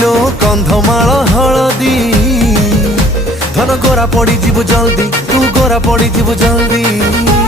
लो कंधमाल हलदी धन गोरा पड़ी जीवु जल्दी तू गोरा पड़ी जीवु जल्दी।